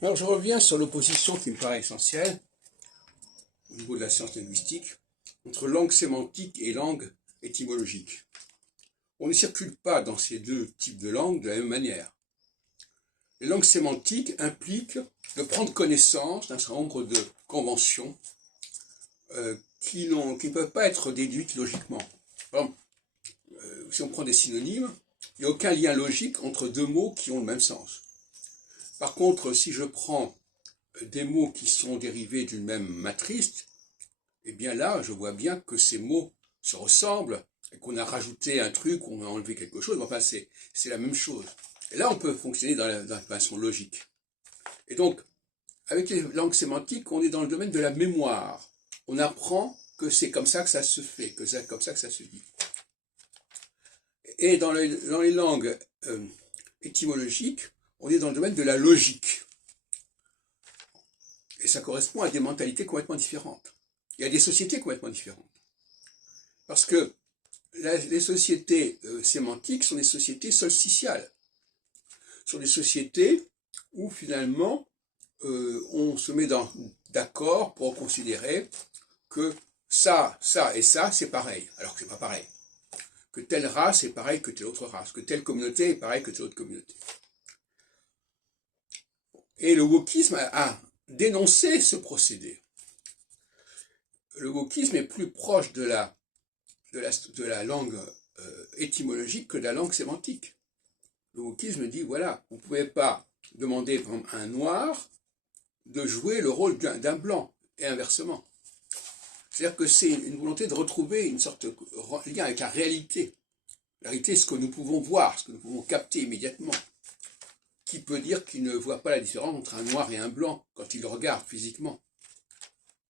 Alors je reviens sur l'opposition qui me paraît essentielle, au niveau de la science linguistique, entre langue sémantique et langue étymologique. On ne circule pas dans ces deux types de langues de la même manière. Les langues sémantiques impliquent de prendre connaissance d'un certain nombre de conventions qui ne peuvent pas être déduites logiquement. Par exemple, si on prend des synonymes, il n'y a aucun lien logique entre deux mots qui ont le même sens. Par contre, si je prends des mots qui sont dérivés d'une même matrice, eh bien là, je vois bien que ces mots se ressemblent, et qu'on a rajouté un truc, on a enlevé quelque chose, mais enfin c'est la même chose. Et là, on peut fonctionner dans la façon logique. Et donc, avec les langues sémantiques, on est dans le domaine de la mémoire. On apprend que c'est comme ça que ça se fait, que c'est comme ça que ça se dit. Et dans les langues étymologiques, on est dans le domaine de la logique. Et ça correspond à des mentalités complètement différentes. Et à des sociétés complètement différentes. Parce que les sociétés sémantiques sont des sociétés solsticiales. Sont des sociétés où finalement on se met d'accord pour considérer que ça et ça, c'est pareil, alors que c'est pas pareil. Que telle race est pareille que telle autre race, que telle communauté est pareille que telle autre communauté. Et le wokisme a dénoncé ce procédé. Le wokisme est plus proche de la langue étymologique que de la langue sémantique. Le wokisme dit, voilà, vous ne pouvez pas demander à un noir de jouer le rôle d'un blanc, et inversement. C'est-à-dire que c'est une volonté de retrouver une sorte de lien avec la réalité. La réalité, c'est ce que nous pouvons voir, ce que nous pouvons capter immédiatement. Qui peut dire qu'il ne voit pas la différence entre un noir et un blanc quand il le regarde physiquement?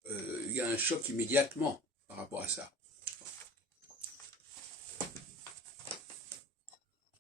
Il y a un choc immédiatement par rapport à ça.